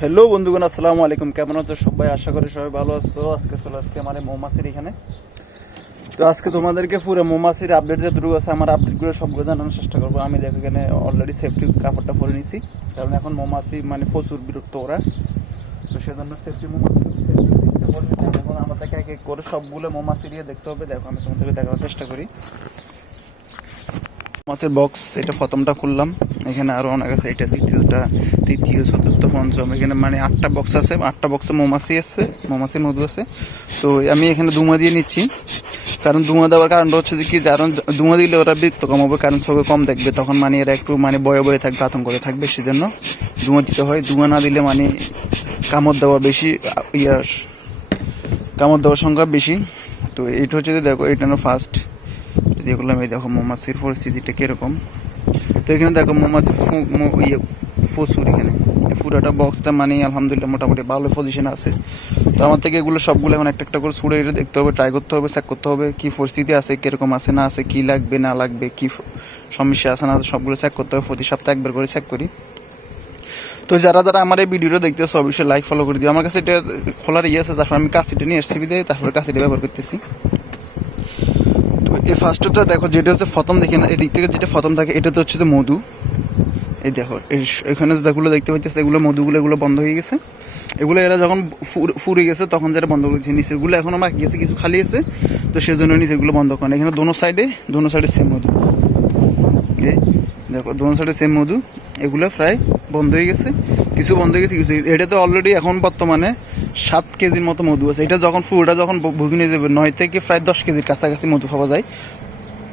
Hello বন্ধুগণ, আসসালামু আলাইকুম। কেমন আছো সবাই? আশা করি সবাই ভালো আছো। আজকে চলে আসছি আমার মৌমাছির এখানে। তো আজকে তোমাদেরকে পুরো মৌমাছির আপডেট যে আছে, আমার আপডেটগুলো সবগুলো জানানোর চেষ্টা করব। আমি দেখো এখানে অলরেডি সেফটি কাপড়টা পরে নিছি। কারণ এখন মৌমাছি মানে প্রচুর বিরক্ত ওরা। তো সেজন্য সেফটি মৌমাছি এখন আমাদেরকে এক এক করে সবগুলো মৌমাছি দিয়ে দেখতে হবে। দেখো, আমি তোমাদেরকে দেখানোর চেষ্টা করি। মাছের বক্স এটা প্রথমটা খুললাম। এখানে আরও অনেক আছে, এটা দ্বিতীয়টা, তৃতীয়, চতুর্থ, পঞ্চম। এখানে মানে আটটা বক্স আছে, আটটা বক্সে মৌমাছি আছে মৌমাছির মধু আছে। তো আমি এখানে দুমা দিয়ে নিচ্ছি। কারণ দুমা দেওয়ার কারণটা হচ্ছে যে কি কারণ দুমা দিলে ওরা বৃত্ত কম হবে, কারণ সবাই কম দেখবে। তখন মানে এরা একটু মানে বয়ে বয়ে থাকবে আতঙ্ক থাকবে, সেজন্য দুমা দিতে হয়। দুমা না দিলে মানে কামড় দেওয়ার বেশি ইয়া কামড় দেওয়ার সংখ্যা বেশি। তো এইটা হচ্ছে যে দেখো, এটা ফার্স্ট দেখলাম, এই দেখো মৌমাছির পরিস্থিতিটা কীরকম। তো এখানে দেখো মৌমাছির ফু- মৌ- ইয়ে প্রচুর এখানে। পুরোটা বক্সটা মানে আলহামদুলিল্লাহ মোটামুটি ভালো পজিশনে আছে। তো আমার থেকে এগুলো সবগুলো এখন একটা একটা করে ছুড়ে এটা দেখতে হবে ট্রাই করতে হবে চেক করতে হবে, কী পরিস্থিতি আছে, কীরকম আছে, না আছে, কী লাগবে, না লাগবে, কি সমস্যা আছে, না আছে, সবগুলো চেক করতে হবে। প্রতি সপ্তাহে একবার করে চেক করি। তো যারা যারা আমার এই ভিডিওটা দেখতেছে, অবশ্যই লাইক ফলো করে দিও। আমার কাছে এটা খোলার ইয়ে আছে, তারপর আমি কাশিটা নিয়ে এসছি তারপরে কাশিটা ব্যবহার করতেছি। এই ফার্স্টটা দেখো, যেটা হচ্ছে ফতম, দেখে না এদিক থেকে যেটা ফতম থাকে এটা তো হচ্ছে তো মধু। এই দেখো এখানে যেগুলো দেখতে পাচ্ছিস এগুলো মধুগুলো, এগুলো বন্ধ হয়ে গেছে। এগুলো এরা যখন ফুর- গেছে, তখন যেটা বন্ধ করে দিয়েছে। নিচেরগুলো এখনও বাকি আছে, কিছু খালি আছে, তো সেজন্য নিচেরগুলো বন্ধ করে এখানে দোনো সাইডে দোনো সাইডে সেম মধু। দেখো, দোনো সাইডে সেম মধু। এগুলো প্রায় বন্ধ হয়ে গেছে। কিছু বন্ধ হয়ে গেছে, কিছু এটা তো অলরেডি এখন বর্তমানে সাত কেজির মতো মধু আছে। এটা যখন ফুলটা যখন ভুগিনে যাবে, নয় থেকে প্রায় দশ কেজির কাছাকাছি মধু পাওয়া যায়।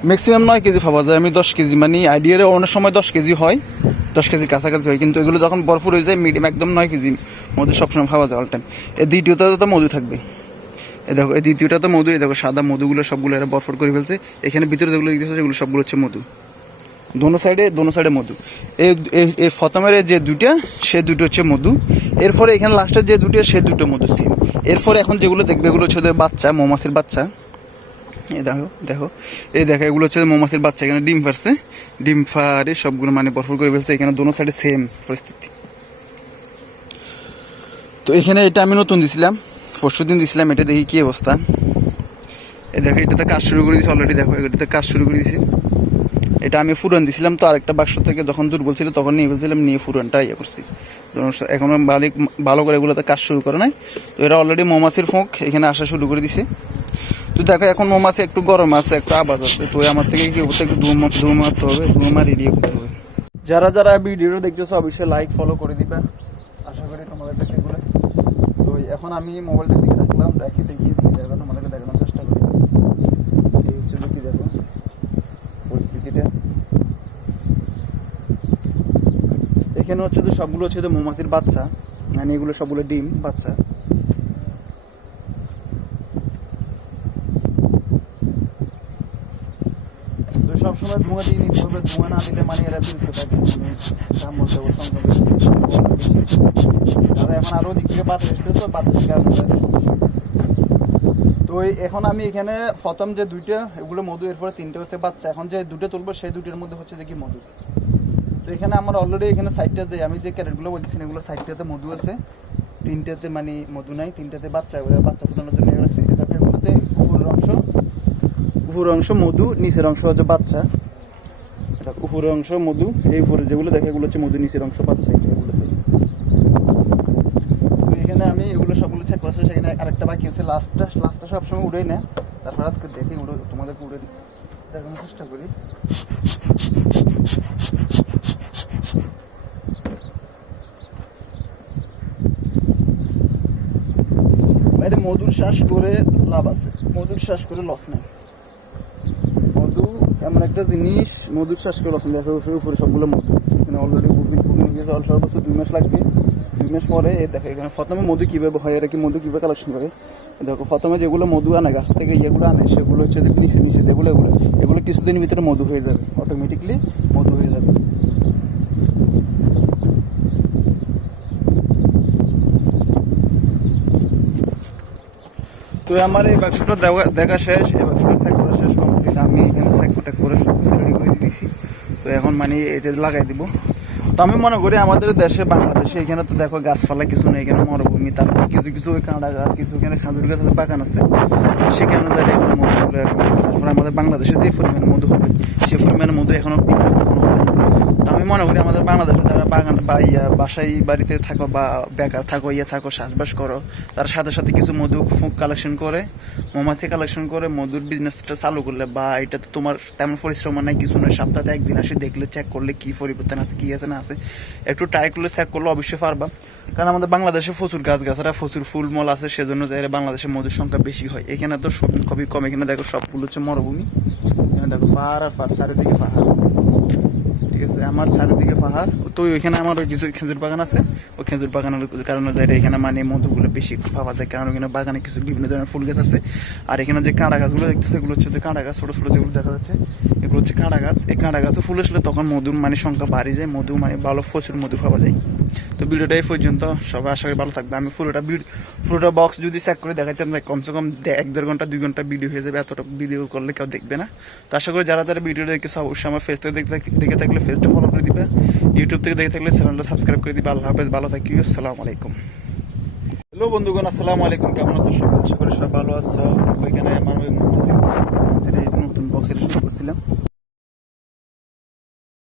ম্যাক্সিমাম নয় কেজি পাওয়া যায়। আমি দশ কেজি মানে আইডিয়ারে অনেক সময় দশ কেজি হয়, দশ কেজির কাছাকাছি হয়। কিন্তু এগুলো যখন বরফ হয়ে যায় মিডিয়াম একদম নয় কেজি মধু সবসময় পাওয়া যায় অল টাইম এই দ্বিতীয়টা তো মধু থাকবে। এই দেখো এই দ্বিতীয়টা তো মধু এই দেখো, সাদা মধুগুলো সবগুলো এরা বরফর করে ফেলছে। এখানে ভিতরে যেগুলো দেখতেছে, সেগুলো সবগুলো হচ্ছে মধু। দোনো সাইডে দোনো সাইডে মধু। এই প্রথমের যে দুইটা, সে দুটো হচ্ছে মধু। এরপরে এখানে লাস্টের যে দুটো, সে দুটো মধু সেম এরপরে এখন যেগুলো দেখবে, এগুলো হচ্ছে বাচ্চা, মৌমাছির বাচ্চা। এই দেখো দেখো। এই দেখো, এগুলো হচ্ছে মৌমাছির বাচ্চা। এখানে ডিম ফারছে ডিম ফারে সবগুলো মানে বরফর করে ফেলছে। এখানে দোনো সাইডে সেম পরিস্থিতি। তো এখানে এটা আমি নতুন দিছিলাম। পরশু দিন দিছিলাম, এটা দেখি কি অবস্থা। এই দেখো, এটাতে কাজ শুরু করে দিয়েছি অলরেডি দেখো, এটাতে কাজ শুরু করে দিয়েছি। এটা আমি ফুরন দিছিলাম, তো আরেকটা বাক্স থেকে যখন দুর্বল ছিল তখন নিয়ে ফেলছিলাম, নিয়ে ফুরনটা ইয়ে করছি। এখনও মালিক ভালো করে এগুলোতে কাজ শুরু করে নাই। তো এরা অলরেডি মৌমাছির ফোঁক, এখানে আসা শুরু করে দিছে। তো দেখো, এখন মৌমাছি একটু গরম আছে, একটু আবাজ আছে, তো আমার থেকে কি করতে একটু ধুম মারতে হবে, ধুম মার রেডি করতে হবে। যারা যারা ভিডিওটা দেখতেছো, অবশ্যই লাইক ফলো করে দিবে। আশা করি তোমাদের কাছে এগুলো। তো এখন আমি মোবাইলটা দিকে দেখলাম, দেখি দেখিয়ে দেখো তোমাদেরকে দেখানোর চেষ্টা করি এই হচ্ছে কি দেখো পরিস্থিতিটা এখানে হচ্ছে যে সবগুলো হচ্ছে মৌমাছির বাচ্চা মানে এগুলো সবগুলো ডিম, বাচ্চা। তো সবসময় মানে এরা মানে এখন দিক থেকে তো তো এখন আমি এখানে প্রথম যে দুইটা, এগুলো মধু, এরপরে তিনটে হচ্ছে বাচ্চা। এখন যে দুটো তুলবো, সেই দুটোর মধ্যে হচ্ছে দেখি মধু। তো এখানে আমার অলরেডি এখানে সাইডটা যে আমি যে ক্যারেটগুলো বলছি এগুলো সাইডটাতে মধু আছে। তিনটাতে মানে মধু নাই, তিনটাতে বাচ্চা বাচ্চা তোলানোর জন্য এগুলো। এই দেখো, এগুলোতে উপরের অংশ। উপরের অংশ মধু, নিচের অংশ হচ্ছে বাচ্চা। এটা উপরের অংশ মধু, এই উপরে যেগুলো দেখে এগুলো হচ্ছে মধু, নিচের অংশ বাচ্চা তো এখানে আমি এগুলো সবগুলো চেক করেছি, সেখানে আরেকটা বাকি আছে লাস্টটা লাস্টটা সবসময় উড়েই না। তারপর আজকে দেখি, উড়ে তোমাদেরকে উড়ে দেখানোর চেষ্টা করি। বাইরে মধুর শ্বাস করে লাভ আছে। মধুর শ্বাস করে লস নেই। মধু এমন একটা জিনিস, মধুর শ্বাস করে লস নেই। দেখো উপরে সবগুলো মধু। এখানে অলরেডি বুকিং বুকিং গেছে সর্বোচ্চ দুই মাস লাগবে। দুই মাস পরে দেখো, এখানে প্রথমে মধু কীভাবে হয় এরা কি মধু কীভাবে কালেকশন করে? দেখো প্রথমে যেগুলো মধু আনে, গাছ থেকে যেগুলো আনে, সেগুলো হচ্ছে নিচে নিচে যেগুলো এগুলো কিছুদিনের ভিতরে মধু হয়ে যাবে অটোমেটিকলি মধু হয়ে যাবে। তো আমার এই বাক্সটা দেখা শেষ, এই বাক্সটা চেক করা শেষ কমপ্লিট আমি এখানে চেক করে সব কিছু রেডি করে দিয়েছি। তো এখন মানে এটা লাগাই দিব। তো আমি মনে করি আমাদের দেশে বাংলাদেশে এখানে তো দেখো গাছপালা কিছু নেই, এখানে মরুভূমি, তারপরে কিছু কিছু ওই কাঁড়া গাছ, কিছু এখানে খাজুর গাছ আছে, বাগান আছে। সেখানে যারা এখানে মধু তারপরে আমাদের বাংলাদেশে যে পরিমাণে মধু হবে, সে পরিমাণে মধু এখনও এখানে কখনো হবে না। তো আমি মনে করি আমাদের বাংলাদেশে যারা বাগান বা ইয়া, বাসায়, বাড়িতে থাকো বা বেকার থাকো ইয়ে থাকো, চাষবাস করো, তার সাথে সাথে কিছু মধু ফুঁক কালেকশন করে, মৌমাছি কালেকশন করে, মধুর বিজনেসটা চালু করলে বা এটা তো তোমার তেমন পরিশ্রম নাই, কিছু নয় সপ্তাহে একদিন আসে, দেখলে চেক করলে কি পরিবর্তন আছে, কি আছে না আছে, একটু ট্রাই করলে চেক করলে অবশ্যই পারবা। কারণ আমাদের বাংলাদেশে প্রচুর গাছ গাছরা প্রচুর ফুল মল আছে, সেজন্য যাই বাংলাদেশে মধুর সংখ্যা বেশি হয়। এখানে তো সব খুবই কম, এখানে দেখো সবগুলো হচ্ছে মরুভূমি, এখানে দেখো পাহাড় আর পাহাড়, চারিদিকে পাহাড়। আছে আমার চারিদিকে পাহাড়। তো ওইখানে আমার ওই কিছু খেজুর বাগান আছে। ওই খেজুর বাগানের কারণে যাই এখানে মানে মধুগুলো বেশি পাওয়া যায়। কারণ ওখানে বাগানে কিছু বিভিন্ন ধরনের ফুল গাছ আছে। আর এখানে যে কাঁড়া গাছগুলো দেখতেছে, এগুলো হচ্ছে যে কাঁড়া গাছ, ছোট ছোট যেগুলো দেখা যাচ্ছে, এগুলো হচ্ছে কাঁড়া গাছ। এই কাঁড়া গাছে ফুল আসলে তখন মধুর মানে সংখ্যা বাড়ি যায়, মধু মানে ভালো প্রচুর মধু পাওয়া যায়। তো ভিডিওটা এই পর্যন্ত। সবাই আশা করি ভালো থাকবে। আমি পুরোটা পুরোটা বক্স যদি চেক করে দেখাইতাম তাহলে কমসে কম এক দেড় ঘণ্টা, দুই ঘণ্টা ভিডিও হয়ে যাবে। এতটা ভিডিও করলে কেউ দেখবে না। তো আশা করি যারা যারা ভিডিও দেখেছে অবশ্যই আমার ফেস থেকে দেখে থাকলে ফেসটা ফলো করে দিবে। ইউটিউব থেকে দেখে থাকলে চ্যানেলটা সাবস্ক্রাইব করে দিবে। আল্লাহ হাফেজ। ভালো থাকি। আসসালামু আলাইকুম। হ্যালো বন্ধুগণ, আসসালামু আলাইকুম। কেমন আছো সবাই? আশা করি সব ভালো আছো। ওইখানে আমার ওই নতুন বক্সের শুরু করছিলাম।